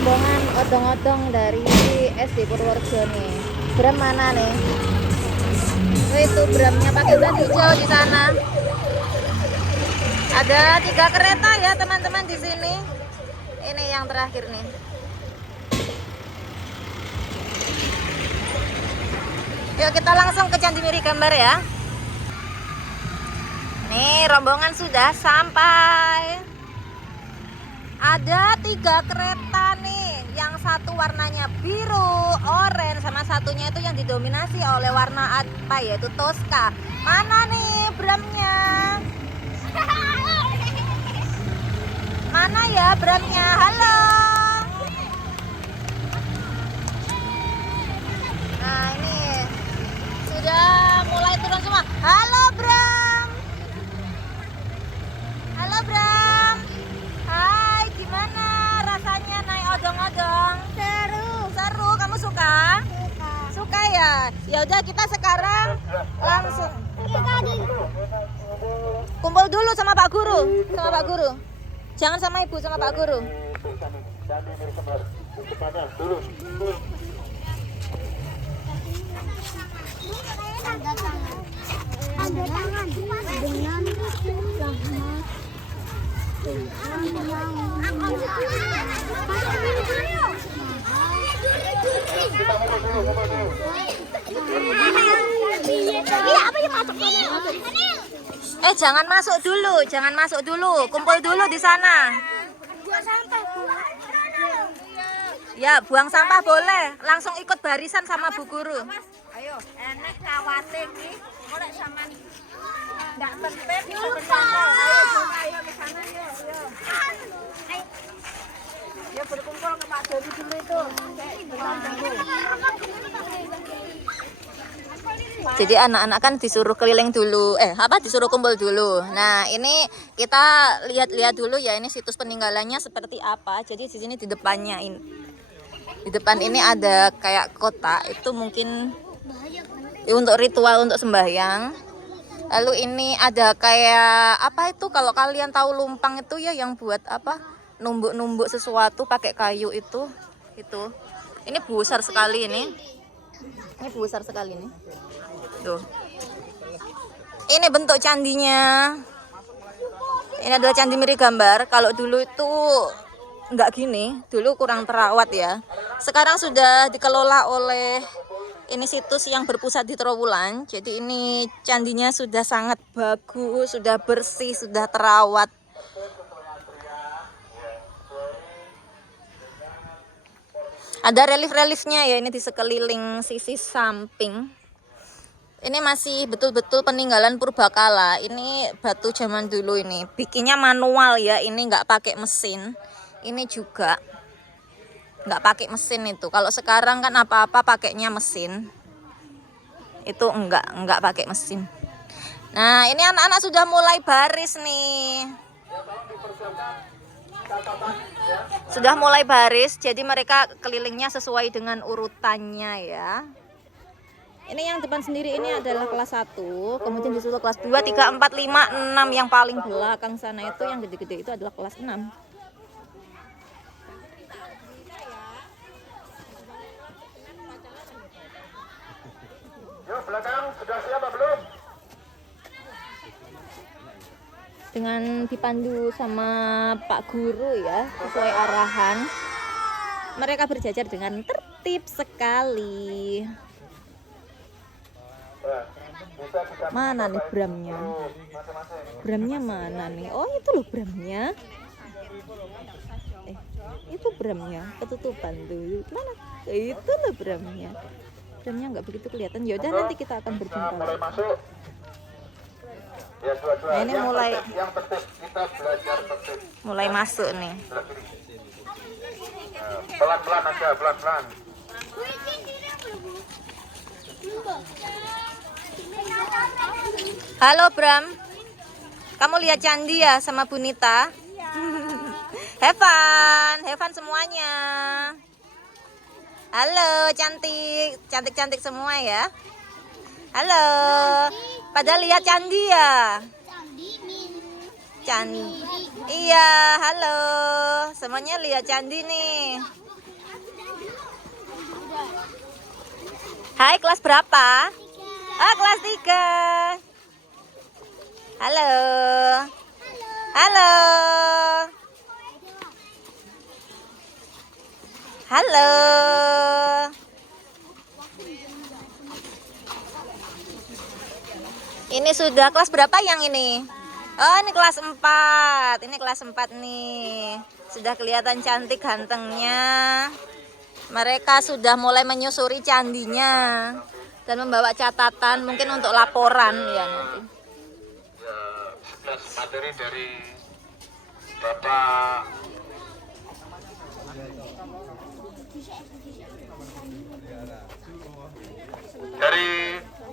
rombongan odong-odong dari SD Purworejo nih. Bram mana nih? Oh, itu Bramnya pakai baju hijau di sana. Ada 3 kereta ya teman-teman di sini. Ini yang terakhir nih. Yuk kita langsung ke Candi Mirigambar ya. Nih rombongan sudah sampai. Ada 3 kereta nih, yang satu warnanya biru, oranye, sama satunya itu yang didominasi oleh warna apa ya, itu Tosca. Mana nih Bramnya? Mana ya Bramnya? Halo. Nah ini sudah mulai turun semua. Halo Bram. Halo Bram. Hai, gimana rasanya naik odong-odong? Seru. Kamu suka? Suka ya. Ya udah kita sekarang langsung kumpul dulu sama Pak Guru. Jangan sama Ibu, sama Pak Guru. Tanda tangan dengan jangan masuk dulu, kumpul dulu di sana. buang sampah. Ya, buang sampah boleh, langsung ikut barisan sama Bu Guru. Ayo, enek kawate iki, oleh sampean ndak tempet ke sana. Ayo ke sana yuk. Ya berkumpul ke Pak Dodi dulu itu. Jadi anak-anak kan disuruh keliling dulu, disuruh kumpul dulu. Nah ini kita lihat-lihat dulu ya, ini situs peninggalannya seperti apa. Jadi di sini di depannya ini, di depan ini ada kayak kotak, itu mungkin untuk ritual untuk sembahyang. Lalu ini ada kayak apa itu, kalau kalian tahu lumpang itu ya, yang buat apa, numbuk-numbuk sesuatu pakai kayu itu. Ini besar sekali ini besar sekali nih. Tuh. Ini bentuk candinya. Ini adalah Candi Mirigambar. Kalau dulu itu nggak gini, dulu kurang terawat ya. Sekarang sudah dikelola oleh ini situs yang berpusat di Trowulan. Jadi ini candinya sudah sangat bagus, sudah bersih, sudah terawat. Ada relief-reliefnya ya, ini di sekeliling sisi samping. Ini masih betul-betul peninggalan purbakala. Ini batu zaman dulu ini. Bikinnya manual ya, ini nggak pakai mesin. Ini juga nggak pakai mesin itu. Kalau sekarang kan apa-apa pakainya mesin. Itu enggak pakai mesin. Nah, ini anak-anak sudah mulai baris nih. Sudah mulai baris, jadi mereka kelilingnya sesuai dengan urutannya ya. Ini yang depan sendiri ini adalah kelas 1, kemudian disusul kelas 2, 3, 4, 5, 6. Yang paling belakang sana itu yang gede-gede itu adalah kelas 6. Yuk belakang, sudah siap apa belum? Dengan dipandu sama Pak Guru ya, sesuai arahan. Mereka berjajar dengan tertib sekali. Mana nih Bramnya? Bramnya mana nih? Oh itu loh Bramnya. Itu Bramnya, ketutupan tuh. Mana? Itu loh Bramnya. Bramnya nggak begitu kelihatan. Yaudah nanti kita akan berjumpa. Nah ini mulai masuk nih. Pelan-pelan aja, pelan-pelan. Halo Bram, kamu lihat candi ya sama Bunita? Have fun semuanya. Halo cantik semua ya. Halo, pada lihat candi ya? Candi. Iya, halo. Semuanya lihat candi nih. Hai, kelas berapa? Oh, kelas 3. Halo. Halo. Halo. Ini sudah kelas berapa yang ini? Oh, ini kelas 4. Ini kelas 4 nih. Sudah kelihatan cantik gantengnya. Mereka sudah mulai menyusuri candinya dan membawa catatan mungkin untuk laporan ya nanti. Ya, 11 materi dari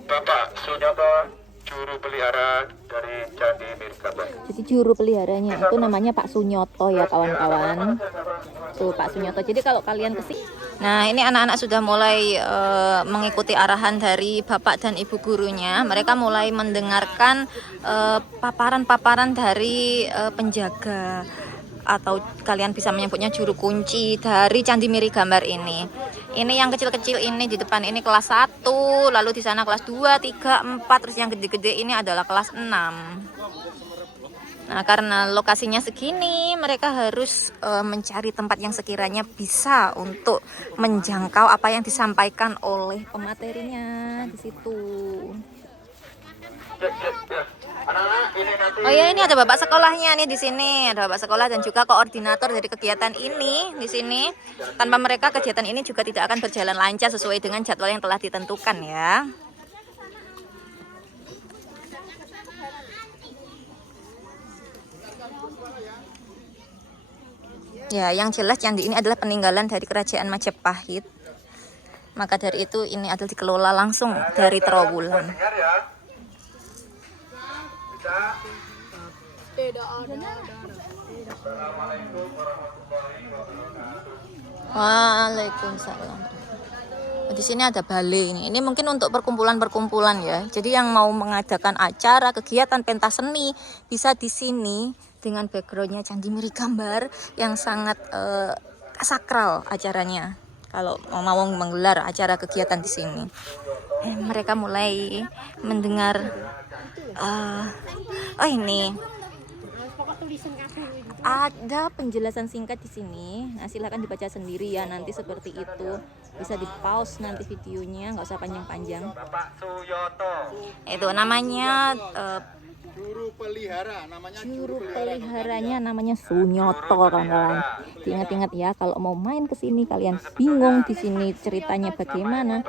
Bapak Sunyoto, juru pelihara dari Candi Mirgambar. Jadi juru peliharanya itu namanya Pak Sunyoto ya kawan-kawan. Tuh Pak Sunyoto. Jadi kalau kalian kesini, nah ini anak-anak sudah mulai mengikuti arahan dari bapak dan ibu gurunya. Mereka mulai mendengarkan paparan-paparan dari penjaga, atau kalian bisa menyebutnya juru kunci dari Candi Mirigambar ini. Ini yang kecil-kecil ini di depan ini kelas 1, lalu di sana kelas 2, 3, 4, terus yang gede-gede ini adalah kelas 6. Nah, karena lokasinya segini, mereka harus mencari tempat yang sekiranya bisa untuk menjangkau apa yang disampaikan oleh pematerinya di situ. Oh ya, ini ada bapak sekolahnya nih di sini. Ada bapak sekolah dan juga koordinator dari kegiatan ini di sini. Tanpa mereka kegiatan ini juga tidak akan berjalan lancar sesuai dengan jadwal yang telah ditentukan ya. Ya, yang jelas candi ini adalah peninggalan dari kerajaan Majapahit. Maka dari itu ini adalah dikelola langsung dari Trowulan. Waalaikumsalam. Di sini ada balai ini. Ini mungkin untuk perkumpulan-perkumpulan ya. Jadi yang mau mengadakan acara, kegiatan pentas seni bisa di sini dengan backgroundnya Candi Mirigambar yang sangat sakral acaranya. Kalau mau menggelar acara kegiatan di sini, mereka mulai mendengar. Oh ini ada penjelasan singkat di sini. Nah, silakan dibaca sendiri ya. Nanti seperti itu bisa di pause nanti videonya, nggak usah panjang-panjang. Bapak Suyoto. Itu namanya Juru pelihara, namanya juru peliharanya namanya Sunyoto kawan-kawan. Diingat-ingat ya, kalau mau main ke sini kalian bingung di sini ceritanya bagaimana,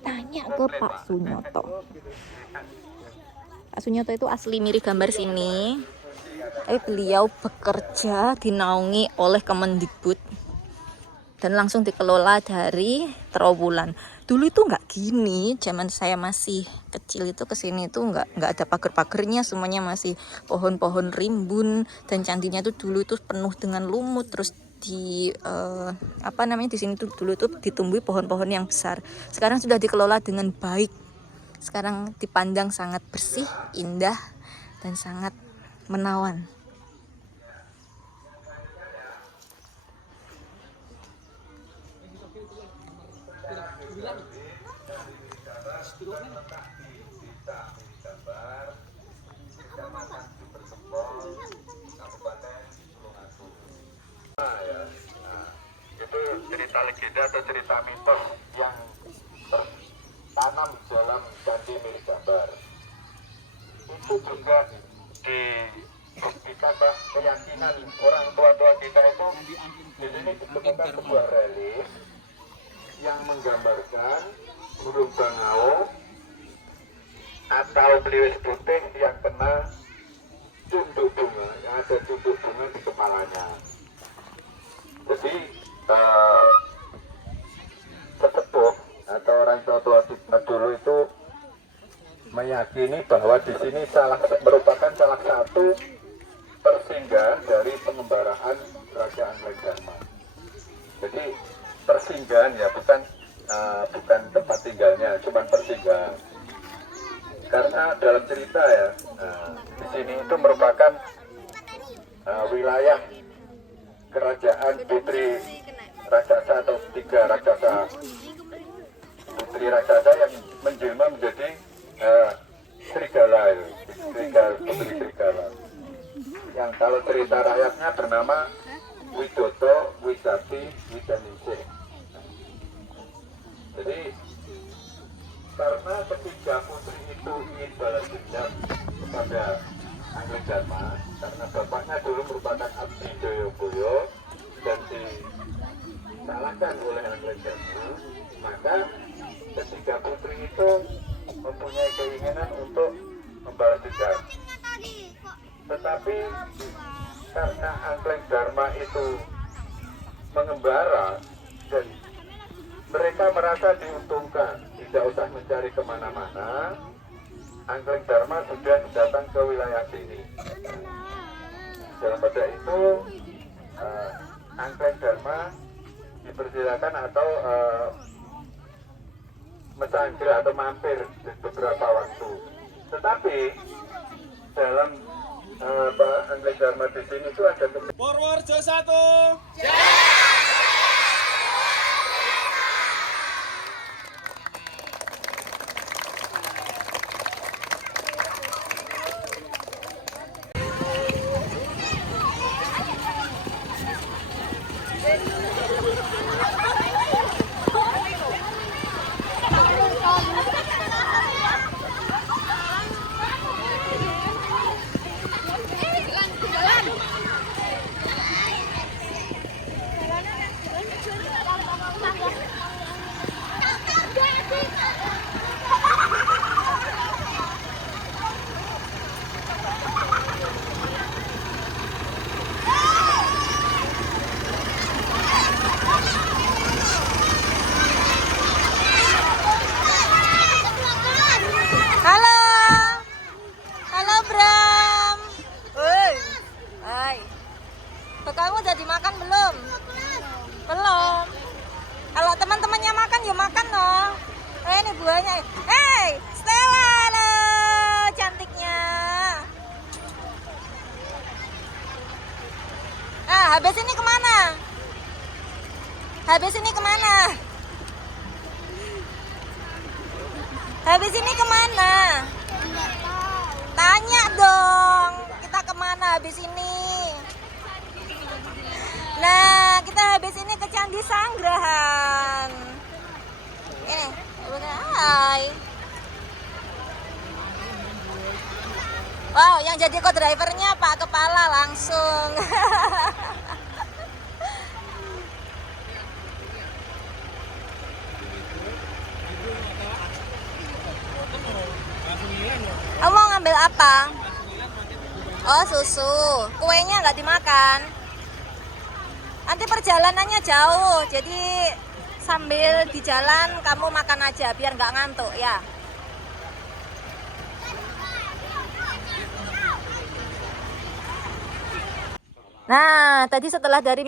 tanya ke Pak Sunyoto. Pak Sunyoto itu asli Mirigambar sini. Tapi beliau bekerja dinaungi oleh Kemendikbud dan langsung dikelola dari Trowulan. Dulu itu nggak gini, zaman saya masih kecil itu kesini itu nggak ada pagar-pagarnya, semuanya masih pohon-pohon rimbun dan candinya tuh dulu itu penuh dengan lumut. Terus di di sini tuh dulu tuh ditumbuhi pohon-pohon yang besar. Sekarang sudah dikelola dengan baik. Sekarang dipandang sangat bersih, indah dan sangat menawan. Itu cerita legenda atau cerita mitos yang tertanam dalam Candi Mirigambar. Itu juga dibuktikan keyakinan orang tua-tua kita itu. Di sini ditemukan sebuah relief yang menggambarkan burung bangau atau beliwis putih yang kena tunduk bunga, yang ada tunduk bunga di kepalanya. Jadi sesepuh atau orang tua kita dulu itu meyakini bahwa di sini merupakan salah satu persinggahan dari pengembaraan kerajaan Lenggarma. Jadi persinggahan ya, bukan tempat tinggalnya, cuma persinggahan. Karena dalam cerita ya, di sini itu merupakan wilayah kerajaan putri raksasa atau 3 raksasa putri putri raksasa yang menjelma menjadi serigala, putri serigala. Yang kalau cerita rakyatnya bernama Widodo, Widati, Widaningsih. Jadi karena ketiga putri itu ingin balas dendam kepada Angledarma, karena bapaknya dulu merupakan abdi Joyoboyo dan disalahkan oleh Angledarma, maka ketiga putri itu mempunyai keinginan untuk membalas dendam. Tetapi karena Angledarma itu mengembara dan mereka merasa diuntungkan, tidak usah mencari kemana-mana, Angledarma sudah datang ke wilayah sini. Dalam pada itu Angledarma dipersilakan atau mencanggih atau mampir di beberapa waktu. Tetapi dalam Angledarma di sini itu ada Purworejo 1. Halo. Halo Bram. Woi. Hai. Kamu udah dimakan belum? Belum. Kalau teman-temannya makan ya makan dong. Ini buahnya. Hey, Stella, halo. Cantiknya. Habis ini kemana? Habis ini kemana? Habis ini kemana? Tanya dong, kita kemana habis ini? Nah, kita habis ini ke Candi Sanggrahan. Ini, hai. Wow, yang jadi co-drivernya Pak Kepala langsung. Kamu mau ngambil apa? Oh, susu. Kuenya nggak dimakan. Nanti perjalanannya jauh, jadi sambil di jalan kamu makan aja biar nggak ngantuk ya. Nah, tadi setelah dari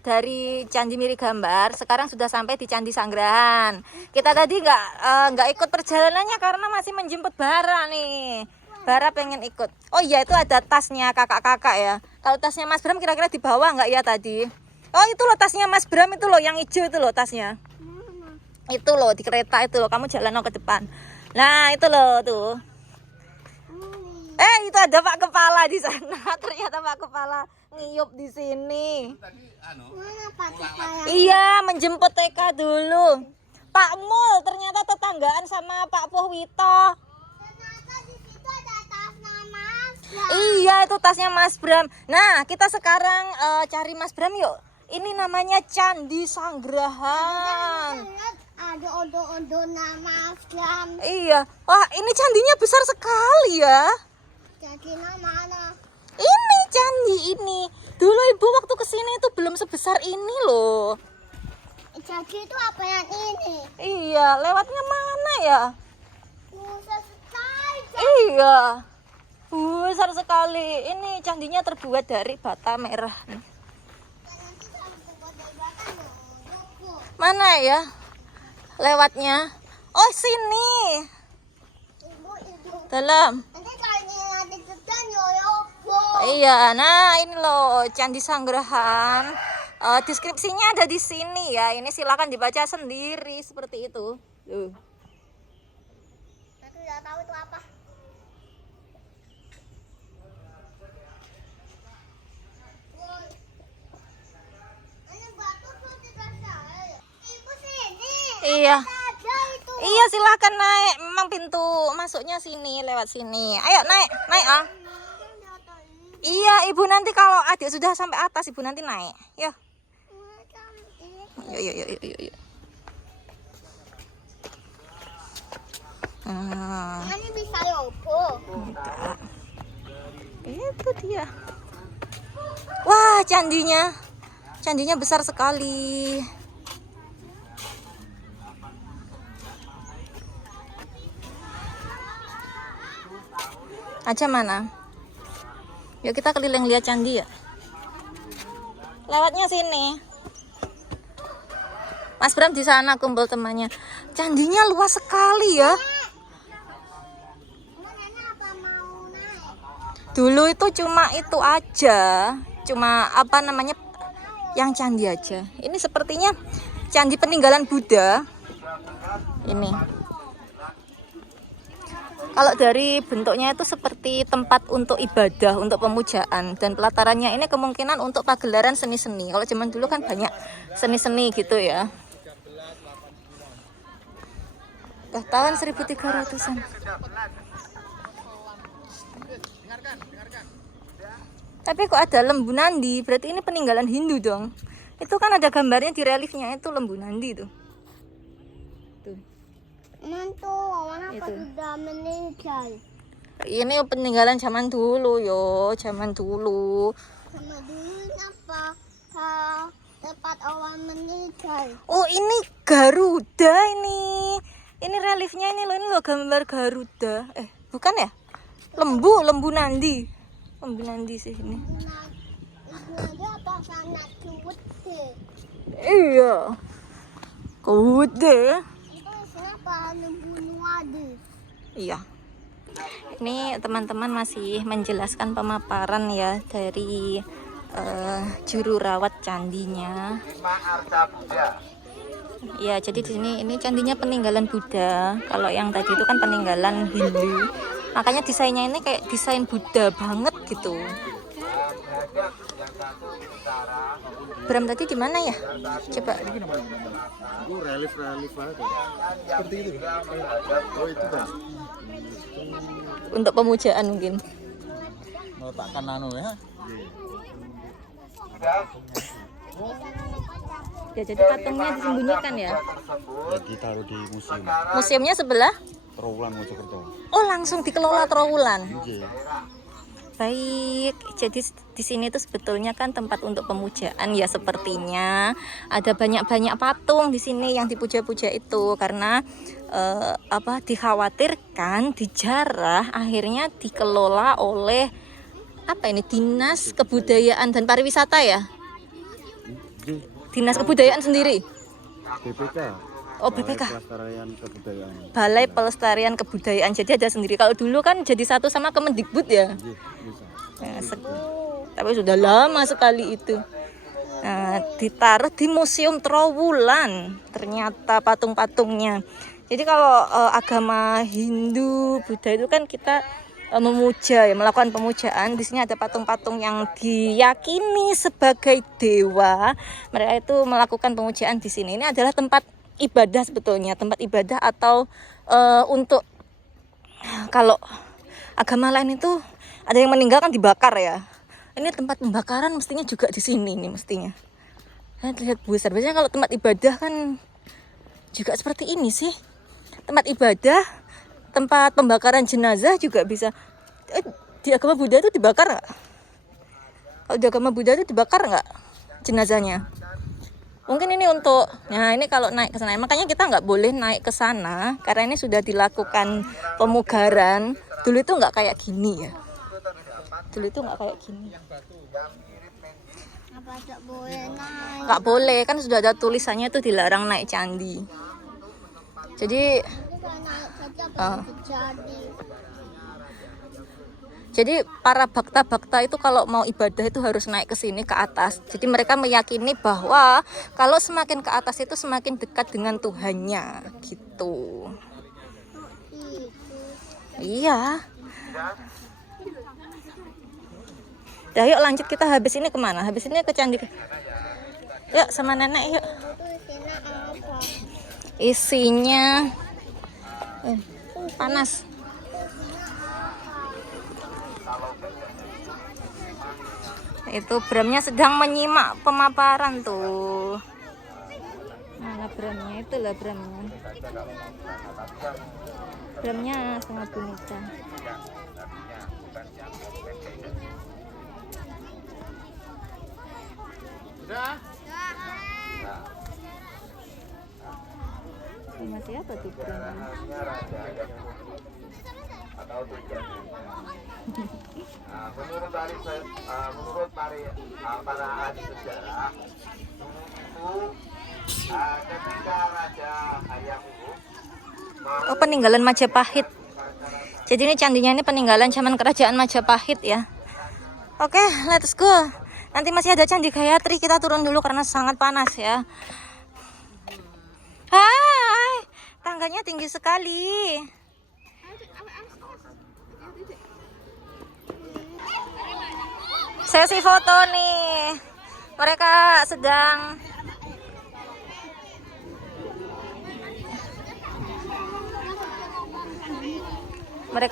dari Candi Mirigambar, sekarang sudah sampai di Candi Sanggrahan. Kita tadi nggak ikut perjalanannya karena masih menjemput Bara nih. Bara pengen ikut. Oh iya, itu ada tasnya kakak-kakak ya. Kalau tasnya Mas Bram kira-kira dibawa nggak ya tadi? Oh itu loh tasnya Mas Bram itu loh, yang hijau itu loh tasnya. Itu loh di kereta itu loh, kamu jalan ke depan. Nah itu loh tuh. Itu ada Pak Kepala di sana. Ternyata Pak Kepala ngiyup di sini. Iya, menjemput TK dulu. Pak Mul ternyata tetanggaan sama Pak Pohwito. Ternyata di situ ada tasnya Mas. Iya, itu tasnya Mas Bram. Nah, kita sekarang cari Mas Bram yuk. Ini namanya Candi Sanggrahan. Ada ondo-ondo nama Bram. Iya. Wah, ini candinya besar sekali ya. Jadi mana? Ini candi ini. Dulu ibu waktu kesini itu belum sebesar ini loh. Jadi itu apa yang ini? Iya, lewatnya mana ya? Besar sekali. Iya. Besar sekali. Ini candinya terbuat dari bata merah. Nanti kalau buat dari belakang loh. Mana ya? Lewatnya. Oh, sini. Ibu. Dalam. Nanti kalau ini ada depan yoyobo. Iya, nah ini loh Candi Sanggrahan. Deskripsinya ada di sini ya. Ini silakan dibaca sendiri seperti itu. Tuh. Aku nggak tahu itu apa. Ini batu tuh dikasih. Ibu sini. Iya. Ada itu. Iya, silakan naik. Memang pintu masuknya sini, lewat sini. Ayo naik, naik ah. Iya, ibu nanti kalau adik sudah sampai atas, ibu nanti naik. Yuk. Yuk, yuk, yuk, yuk, yuk. Ini bisa yopo. Enggak. Itu dia. Wah, candinya. Candinya besar sekali. Aja mana? Yuk kita keliling lihat candi ya. Lewatnya sini. Mas Bram di sana kumpul temannya. Candinya luas sekali ya. Apa mau naik? Dulu itu cuma itu aja. Cuma apa namanya? Yang candi aja. Ini sepertinya candi peninggalan Buddha. Ini. Kalau dari bentuknya itu seperti tempat untuk ibadah, untuk pemujaan. Dan pelatarannya ini kemungkinan untuk pagelaran seni-seni. Kalau zaman dulu kan banyak seni-seni gitu ya. Dah tahun 1300-an. Tapi kok ada lembu nandi? Berarti ini peninggalan Hindu dong. Itu kan ada gambarnya di reliefnya, itu lembu nandi tuh. Tuh. Mantu, mana Itu. sudah meninggal. Ini peninggalan zaman dulu yo, zaman dulu. Sama dulu apa? Tempat orang meninggal. Oh, ini Garuda ini. Ini reliefnya ini loh gambar Garuda. Bukan ya? Lembu nandi. Lembu nandi sih ini. Itu apa sana cuwet deh. Iya. Kuda. Itu siapa membunuh adik? Iya. Ini teman-teman masih menjelaskan pemaparan ya dari juru rawat candinya. Lima Arca Buddha. Ya, jadi di sini ini candinya peninggalan Buddha. Kalau yang tadi itu kan peninggalan Hindu. Makanya desainnya ini kayak desain Buddha banget gitu. Bram tadi di mana ya? Coba. Itu relief aja. Seperti itu. Oh itu kan. Untuk pemujaan mungkin. Meletakkan nano ya. Ya, jadi patungnya disembunyikan ya. Ya ditaruh di museum. Museumnya sebelah. Trawulan Mojokerto. Oh, langsung dikelola Trawulan. Nggih. Baik, jadi di sini tuh sebetulnya kan tempat untuk pemujaan ya sepertinya. Ada banyak-banyak patung di sini yang dipuja-puja itu karena dikhawatirkan dijarah akhirnya dikelola oleh apa ini Dinas Kebudayaan dan Pariwisata ya. Nggih. Dinas Kebudayaan sendiri. BPK. Oh, BPK. Pelestarian Kebudayaan. Balai Pelestarian Kebudayaan. Jadi ada sendiri. Kalau dulu kan jadi satu sama Kemendikbud ya. Nggih, bisa. Tapi sudah lama sekali itu. Nah, ditaruh di Museum Trawulan ternyata patung-patungnya. Jadi kalau agama Hindu, Buddha itu kan kita memuja ya, melakukan pemujaan. Di sini ada patung-patung yang diyakini sebagai dewa. Mereka itu melakukan pemujaan di sini. Ini adalah tempat ibadah sebetulnya, tempat ibadah atau untuk kalau agama lain itu ada yang meninggal kan dibakar ya. Ini tempat pembakaran mestinya juga di sini nih mestinya. Lihat besar. Biasanya kalau tempat ibadah kan juga seperti ini sih. Tempat ibadah, tempat pembakaran jenazah juga bisa. Di agama Buddha itu dibakar nggak? Kalau di agama Buddha itu dibakar nggak jenazahnya? Mungkin ini untuk, nah ini kalau naik ke sana, makanya kita nggak boleh naik ke sana karena ini sudah dilakukan pemugaran. Dulu itu nggak kayak gini ya. Dulu itu nggak kayak gini. Apa tak boleh naik? Nggak boleh, kan sudah ada tulisannya itu dilarang naik candi. Jadi Ini kalau naik saja belum terjadi. Jadi para bakta-bakta itu kalau mau ibadah itu harus naik ke sini ke atas. Jadi mereka meyakini bahwa kalau semakin ke atas itu semakin dekat dengan Tuhannya gitu. Iya. Dah yuk lanjut, kita habis ini kemana? Habis ini ke candi. Yuk sama nenek yuk. Isinya panas. Itu Bramnya sedang menyimak pemaparan tuh. Mana Bramnya? Itulah Bramnya. Bramnya sangat bonita. Sama siapa tuh Bramnya? Menurut para ahli sejarah, dulu itu ketika Raja Hayam Wuruk Oh, peninggalan Majapahit. Jadi ini candinya ini peninggalan zaman kerajaan Majapahit ya. Oke, let's go. Nanti masih ada Candi Gayatri, kita turun dulu karena sangat panas ya. Hai, tangganya tinggi sekali. Sesi foto nih. Mereka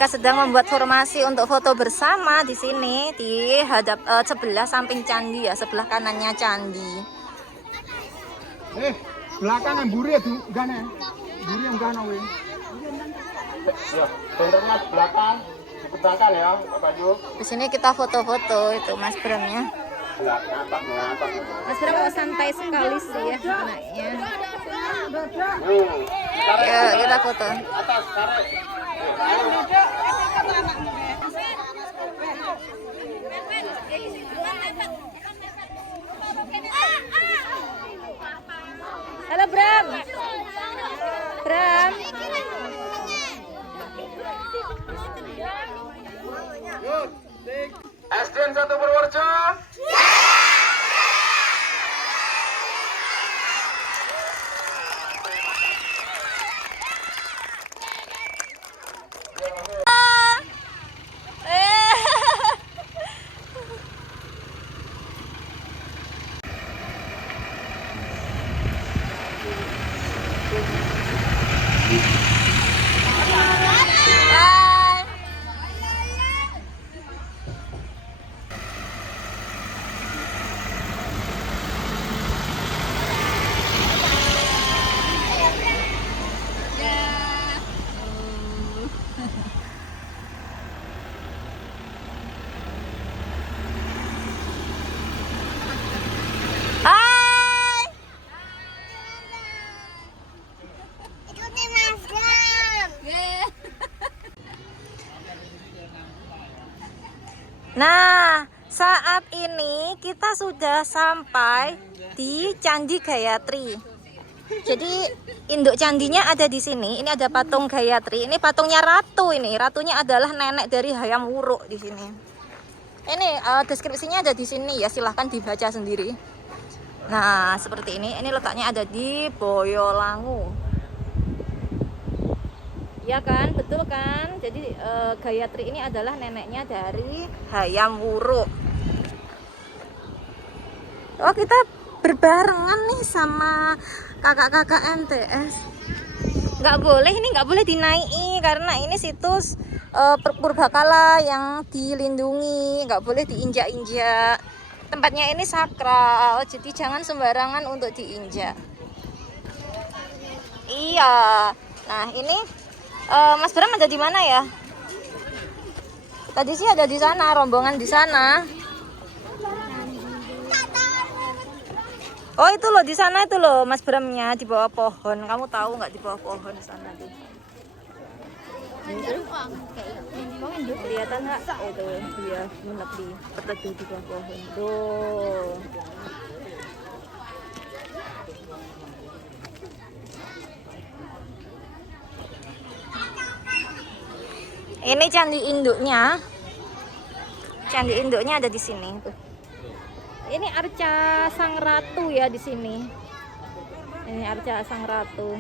sedang membuat formasi untuk foto bersama di sini di sebelah samping candi ya, sebelah kanannya candi. Belakangan buri ya tuh, gana. Buri yang gana weh. ya, bendernya belakang, cukup belakang ya, Bapak Yu. Di sini kita foto-foto itu Mas Bramnya. Nampak. Mas Bram santai sekali sih ya anaknya. Tarik, Ya, kita foto. atas, tarik. Halo Bram. Bram. SDN 1 Purworejo. Nah, saat ini kita sudah sampai di Candi Gayatri. Jadi induk candinya ada di sini. Ini ada patung Gayatri. Ini patungnya ratu ini. Ratunya adalah nenek dari Hayam Wuruk di sini. Ini deskripsinya ada di sini ya. Silahkan dibaca sendiri. Nah, seperti ini. Ini letaknya ada di Boyolangu. Ya kan, betul kan? Jadi Gayatri ini adalah neneknya dari Hayam Wuruk. Oh, kita berbarengan nih sama kakak-kakak MTS. Nggak boleh dinaiki karena ini situs purbakala yang dilindungi, nggak boleh diinjak-injak. Tempatnya ini sakral, jadi jangan sembarangan untuk diinjak. Iya. Nah, ini Mas Bram ada di mana ya? Tadi sih ada di sana, rombongan di sana. Oh, itu loh di sana itu loh Mas Bramnya di bawah pohon. Kamu tahu nggak di bawah pohon sana tuh? Kelihatan nggak? Itu dia menep di berteduh di bawah pohon. Tuh. Ini candi induknya. Candi induknya ada di sini tuh. Ini arca sang ratu ya di sini. Ini arca sang ratu.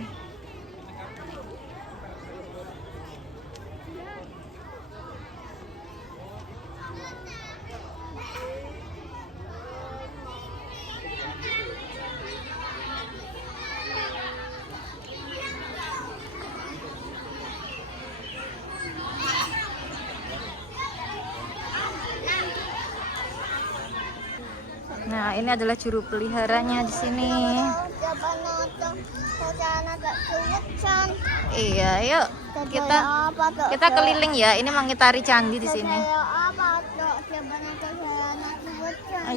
Nah, ini adalah juru peliharanya di sini. Iya, yuk kita keliling ya. Ini mengitari candi di sini.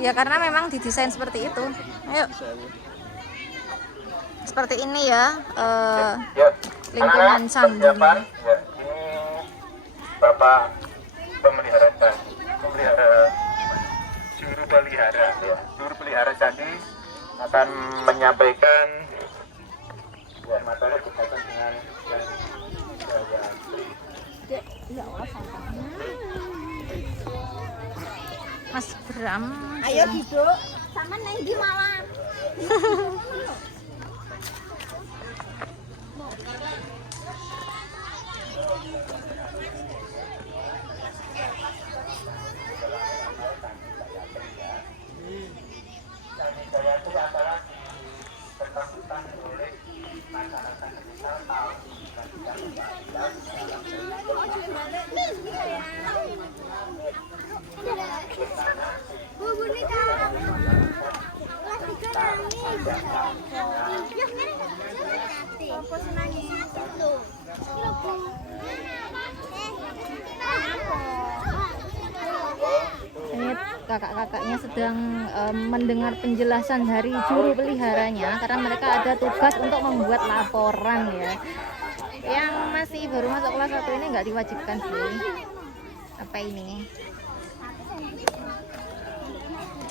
Ya karena memang didesain seperti itu. Ayo. Seperti ini ya, lingkungan candi. Ya, ini Bapak pemelihara candi, juru pelihara ya. Juru pelihara candi akan menyampaikan ya, materi berkaitan dengan Mas Bram. Ayo duduk. Sama neng di malam. Ini kakak-kakaknya sedang mendengar penjelasan dari juru peliharanya karena mereka ada tugas untuk membuat laporan ya. Yang masih baru masuk kelas 1 ini nggak diwajibkan sih. Apa ini?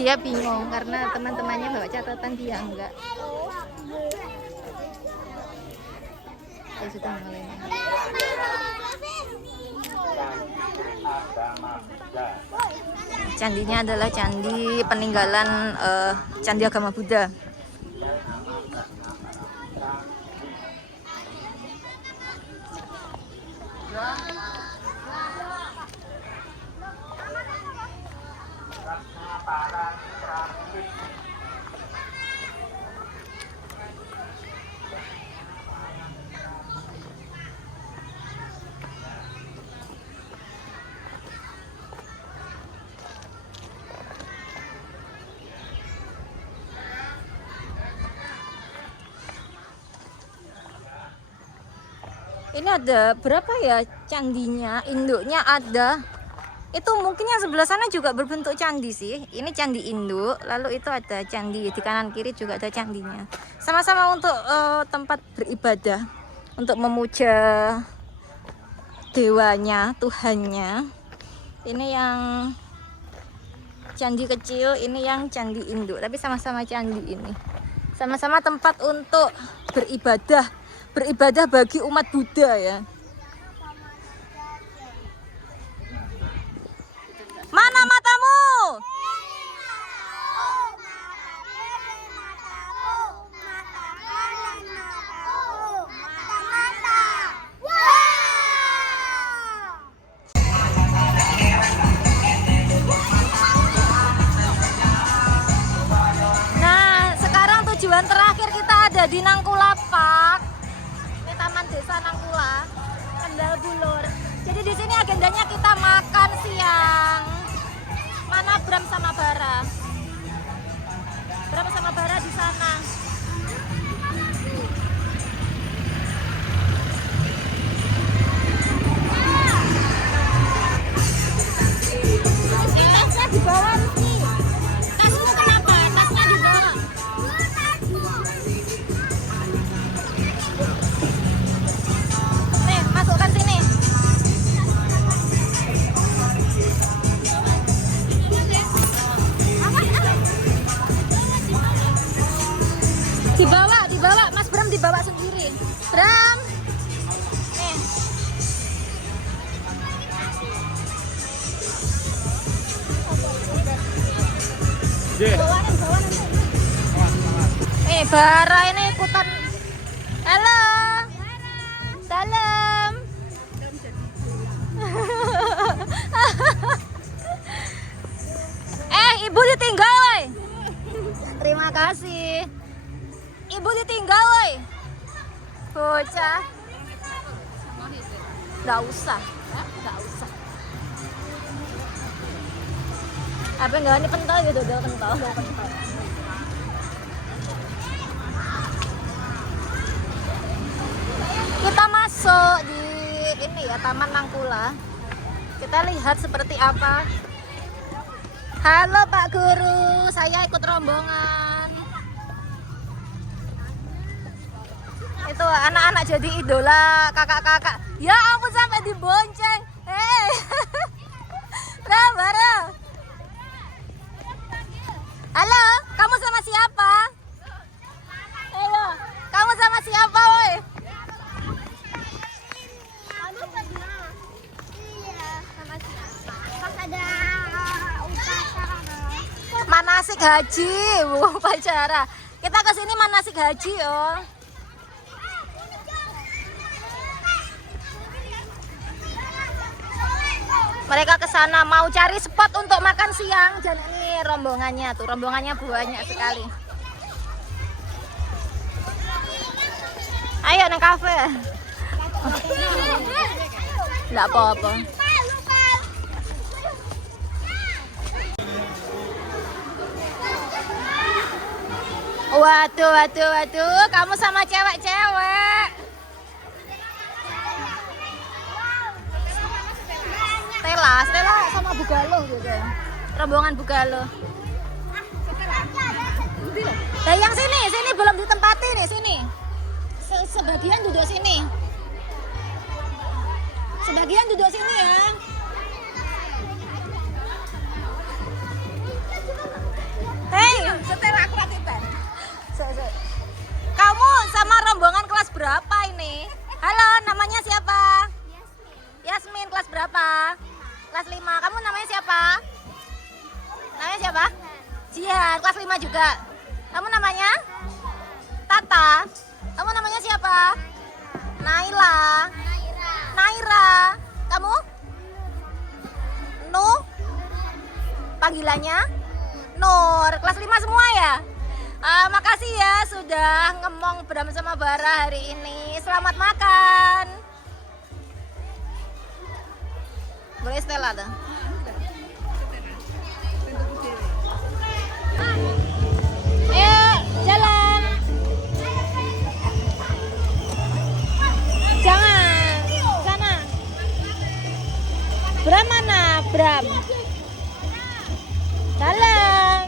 Dia bingung karena teman-temannya bawa catatan, dia enggak. Dia sudah mulai. Candinya adalah candi peninggalan candi agama Buddha. Ini ada berapa ya candinya, induknya ada. Itu mungkin yang sebelah sana juga berbentuk candi sih. Ini candi induk, lalu itu ada candi di kanan kiri juga ada candinya. Sama-sama untuk tempat beribadah, untuk memuja dewanya, Tuhannya. Ini yang candi kecil, ini yang candi induk, tapi sama-sama candi ini. Sama-sama tempat untuk beribadah bagi umat Buddha ya. Mana matamu? Nah, sekarang tujuan terakhir kita ada di Nangkula Park. Ini Taman Desa Nangkula, Kendal Bulur. Jadi di sini agendanya kita makan siang. Mana Bram sama Bara? Bram sama Bara di sana. Tasnya di bawah Rizky. Tasmu kenapa? Tasnya di bawah. Nih, masukkan sini. Dibawa, Mas Bram dibawa sendiri. Bram. Nih. Bara ini ikutan. Halo. Salam. Ibu ditinggal, woy. Terima kasih. Ibu ditinggal, woy. Bocah. Nggak usah. Nggak usah. Apa enggak ini pentol gitu, udah pentol. Kita masuk di ini ya, Taman Nangkula. Kita lihat seperti apa. Halo Pak Guru, saya ikut rombongan. Itu anak-anak jadi idola kakak-kakak. Ya ampun sampai dibonceng. Bara. Halo, kamu sama siapa? Halo, kamu sama siapa, woi? Manasik haji, Bu Pacara. Kita ke sini manasik haji, oh. Mereka ke sana mau cari spot untuk makan siang. Dan ini rombongannya tuh, rombongannya banyak sekali. Ayo nang kafe. Enggak apa-apa. Waduh, kamu sama cewek-cewek. Stella sama Bugalo gitu. Rombongan Bugalo. Nah, yang sini belum ditempati nih, sini. Sebagian duduk sini. Sebagian duduk sini ya. Hei, Stella aku ratiban. Kamu sama rombongan kelas berapa ini? Halo, namanya siapa? Yasmin, kelas berapa? Kelas 5. Kamu namanya siapa? Namanya siapa? Jihan, kelas 5 juga. Kamu namanya? Tata. Kamu namanya siapa? Naila. Naira. Kamu? Nu? Panggilannya? Nur. Kelas 5 semua ya? Makasih ya sudah ngemong bersama Bara hari ini. Selamat makan. Boleh Stella tuh. Ayo jalan. Jangan sana. Bram mana? Bram. Dalam.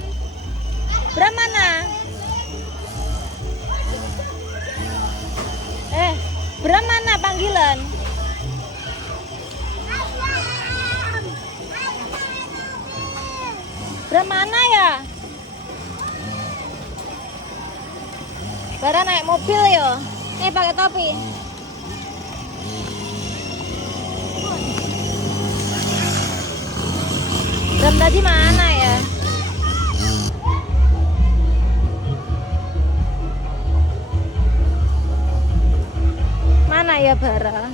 Bram mana? Bram mana panggilan? Bram mana ya? Bara naik mobil yo. Pakai topi. Bram tadi mana ya? Mana ya Bara?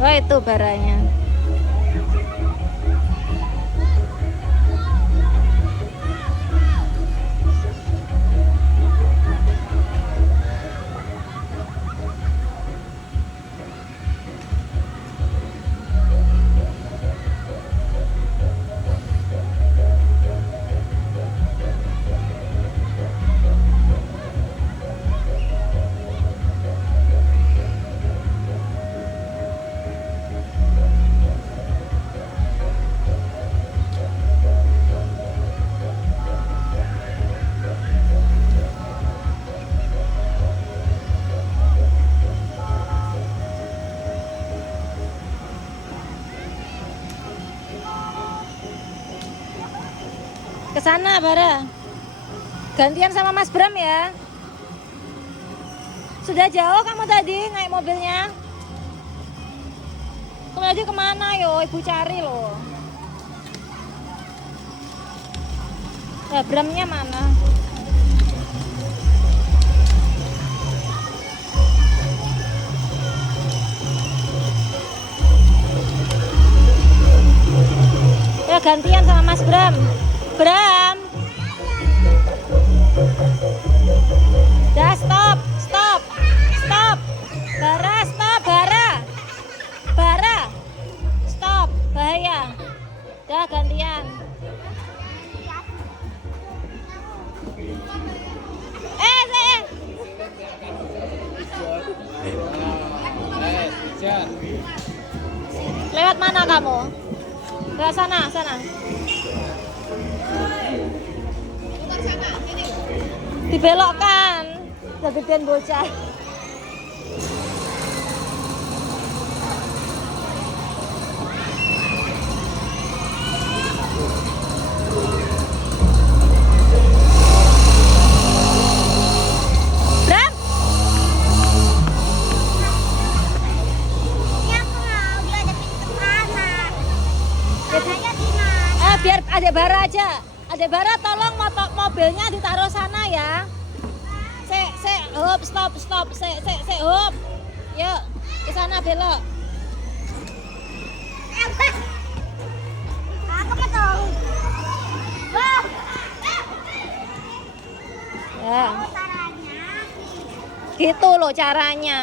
Oh itu Baranya. Ke sana Bara. Gantian sama Mas Bram ya. Sudah jauh kamu tadi naik mobilnya? Kamu tadi kemana yo? Ibu cari loh. Ya, Bramnya mana? Ya gantian sama Mas Bram. Bram. Dah stop, stop, stop. Bara, stop, Bara. Bara. Stop, bahaya. Dah gantian. Lewat mana kamu? Ke sana, sana. Dibelokkan. Kegedean bocah. Bram. Biar Adek Bara aja. Adek Bara tolong mobilnya ditaruh sana ya. Hop, stop, hop. Yuk, ke sana belok. Ya. Gitu loh caranya.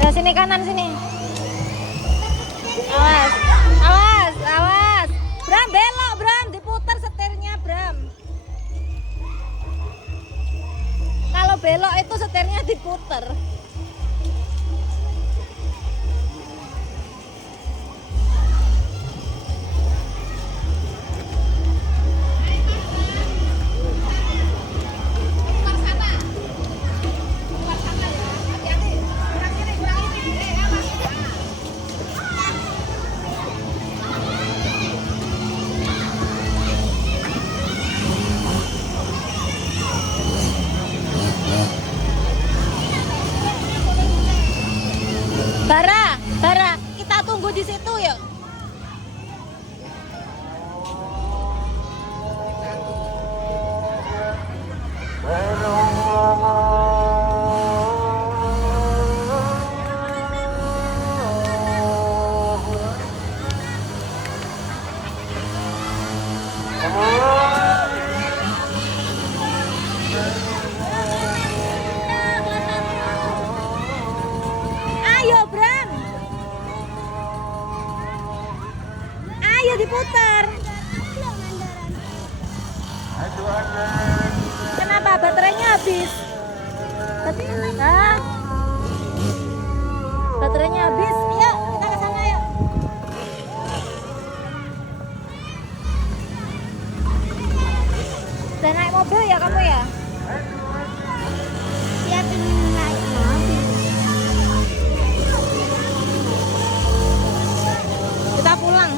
Nah, sini kanan sini. Awas, awas, awas. Bram belok, Bram, diputar setirnya, Bram. Kalau belok itu setirnya diputar. Bara, kita tunggu di situ yuk. Ayo Bram. Ayo diputar. Kenapa baterainya habis? Hah? Baterainya habis. Yuk, kita ke sana yuk. Udah naik mobil ya kamu ya? Siap ingin naik mobil. Kita pulang.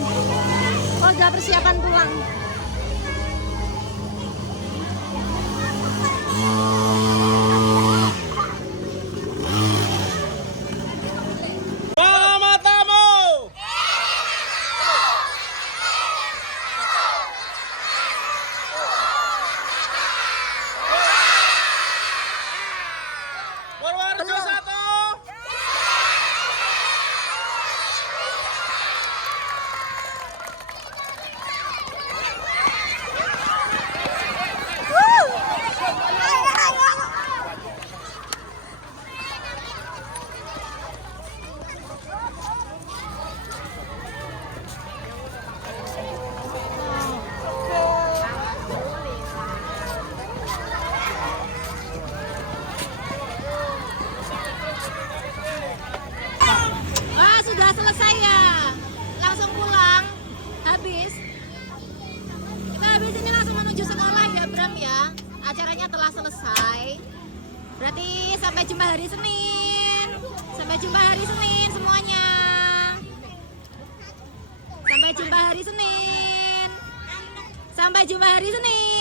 Oh, udah persiapan pulang. Selesai ya, langsung pulang. Habis kita habis ini langsung menuju sekolah ya Bram ya. Acaranya telah selesai. Berarti sampai jumpa hari Senin. Sampai jumpa hari Senin semuanya. Sampai jumpa hari Senin. Sampai jumpa hari Senin.